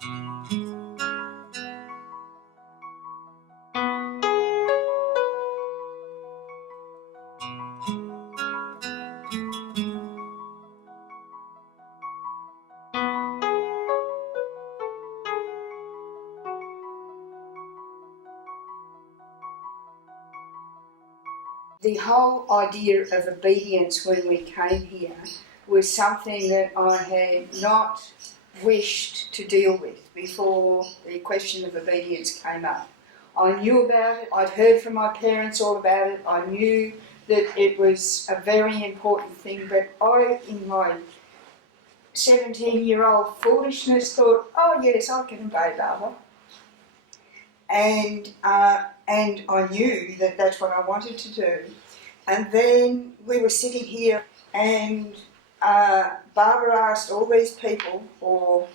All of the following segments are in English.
The whole idea of obedience when we came here was something that I had not wished to deal with before the question of obedience came up. I knew about it, I'd heard from my parents all about it, I knew that it was a very important thing, but I, in my 17-year-old foolishness, thought, oh yes, I can obey Barbara. And I knew that that's what I wanted to do. And then we were sitting here and Barbara asked all these people, or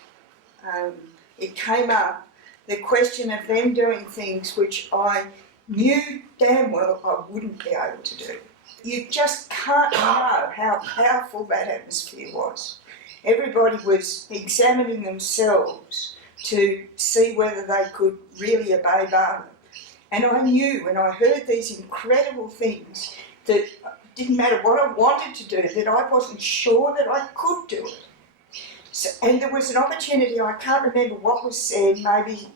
it came up, the question of them doing things which I knew damn well I wouldn't be able to do. You just can't know how powerful that atmosphere was. Everybody was examining themselves to see whether they could really obey Barbara. And I knew when I heard these incredible things that it didn't matter what I wanted to do, that I wasn't sure that I could do it. So, and there was an opportunity, I can't remember what was said, maybe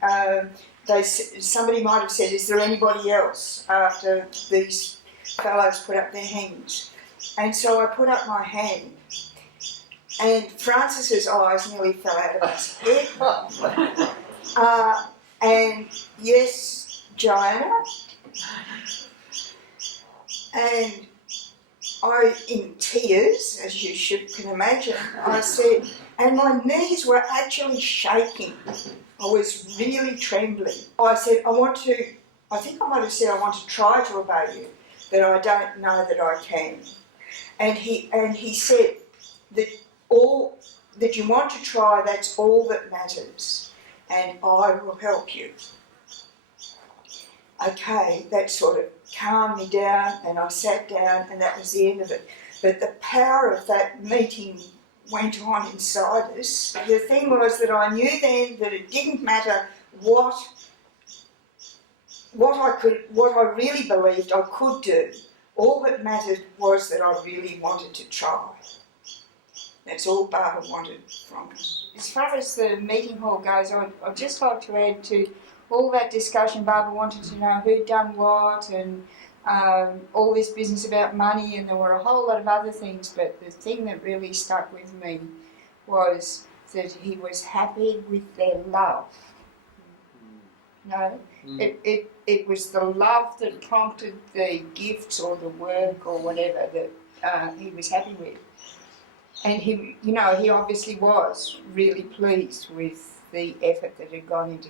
somebody might have said, is there anybody else, after these fellows put up their hands? And so I put up my hand. And Francis's eyes nearly fell out of his head. And yes, Joanna. And I, in tears, as you can imagine, I said, and my knees were actually shaking. I was really trembling. I said, I think I might have said I want to try to obey you, but I don't know that I can. And he said that all that you want to try, that's all that matters, and I will help you. Okay, that sort of calmed me down, and I sat down, and that was the end of it. But the power of that meeting went on inside us. The thing was that I knew then that it didn't matter what I really believed I could do. All that mattered was that I really wanted to try. That's all Barbara wanted from us. As far as the meeting hall goes, I'd just like to add to all that discussion. Barbara wanted to know who'd done what, and all this business about money, and there were a whole lot of other things, but the thing that really stuck with me was that he was happy with their love. No, it was the love that prompted the gifts or the work or whatever that he was happy with. And he obviously was really pleased with the effort that had gone into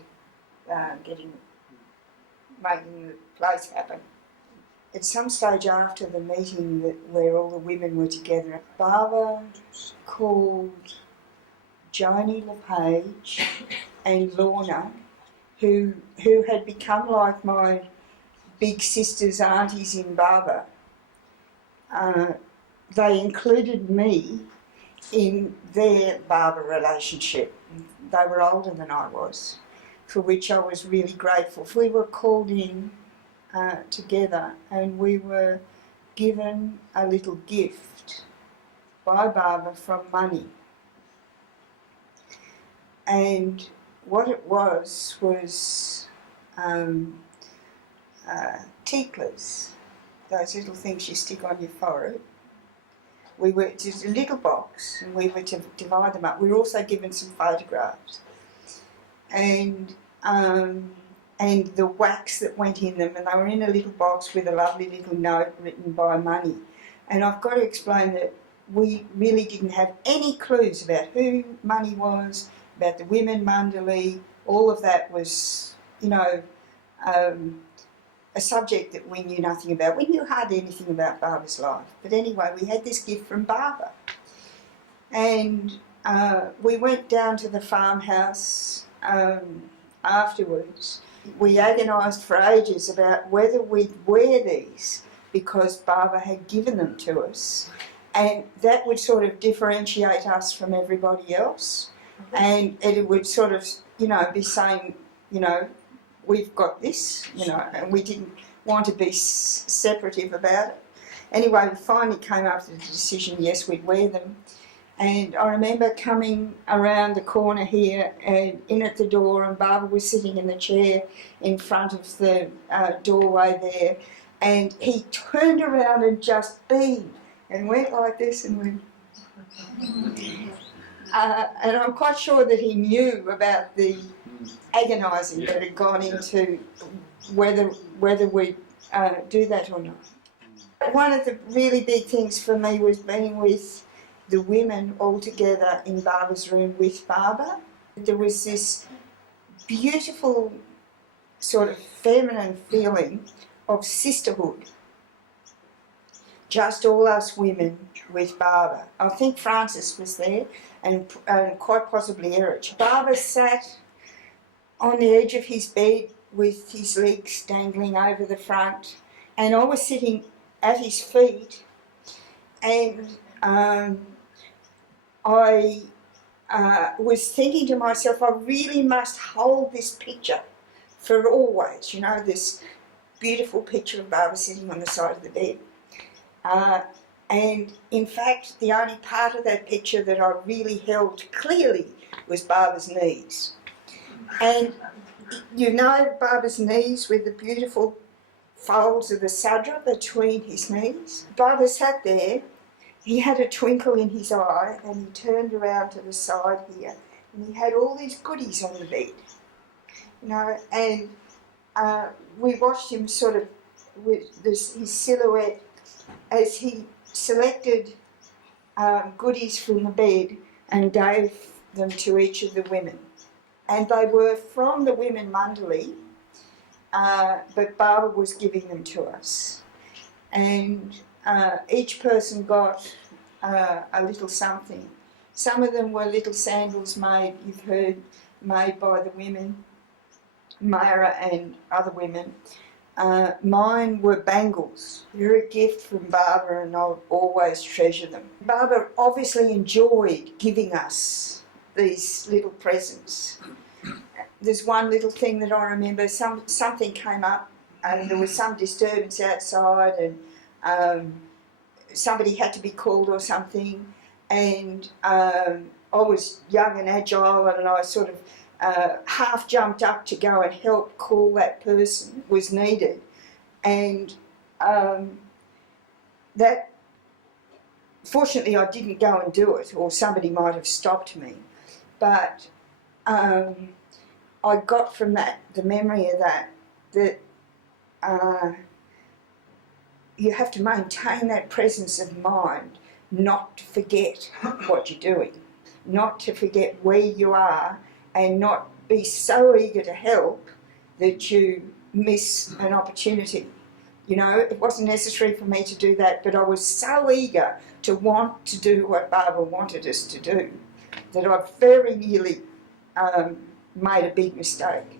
making the place happen. At some stage after the meeting where all the women were together, Barbara called Joni LePage and Lorna, who had become like my big sisters, aunties in Barbara. They included me in their Barbara relationship. They were older than I was, for which I was really grateful. We were called in together, and we were given a little gift by Barbara from money. And what it was ticklers, those little things you stick on your forehead. We were just a little box, and we were to divide them up. We were also given some photographs, and the wax that went in them, and they were in a little box with a lovely little note written by Money. And I've got to explain that we really didn't have any clues about who Money was, about the women mandali. All of that was, a subject that we knew nothing about. We knew hardly anything about Barbara's life. But anyway, we had this gift from Barbara. And we went down to the farmhouse afterwards. We agonised for ages about whether we'd wear these, because Barbara had given them to us. And that would sort of differentiate us from everybody else. And it would sort of be saying, we've got this, and we didn't want to be separative about it. Anyway, we finally came up to the decision, yes, we'd wear them. And I remember coming around the corner here and in at the door, and Barbara was sitting in the chair in front of the doorway there, and he turned around and just beamed and went like this and went. And I'm quite sure that he knew about the agonising that had gone into whether we'd do that or not. One of the really big things for me was being with the women all together in Barbara's room with Barbara. There was this beautiful sort of feminine feeling of sisterhood. Just all us women with Barbara. I think Francis was there and quite possibly Erich. Barbara sat on the edge of his bed with his legs dangling over the front, and I was sitting at his feet, and I was thinking to myself, I really must hold this picture for always, this beautiful picture of Barbara sitting on the side of the bed. And in fact, the only part of that picture that I really held clearly was Barbara's knees. And Barbara's knees with the beautiful folds of the sadra between his knees. Barbara sat there. He had a twinkle in his eye, and he turned around to the side here, and he had all these goodies on the bed, and we watched him sort of with his silhouette as he selected goodies from the bed and gave them to each of the women. And they were from the women mandali, but Barbara was giving them to us. And each person got a little something. Some of them were little sandals made by the women, Myra and other women. Mine were bangles. They're a gift from Barbara, and I'll always treasure them. Barbara obviously enjoyed giving us these little presents. There's one little thing that I remember. Something came up, and there was some disturbance outside, and somebody had to be called or something, and I was young and agile, and I sort of half jumped up to go and help call that person was needed, and that fortunately I didn't go and do it, or somebody might have stopped me, but I got from that, the memory of that you have to maintain that presence of mind, not to forget what you're doing, not to forget where you are, and not be so eager to help that you miss an opportunity. It wasn't necessary for me to do that, but I was so eager to want to do what Barbara wanted us to do that I very nearly made a big mistake.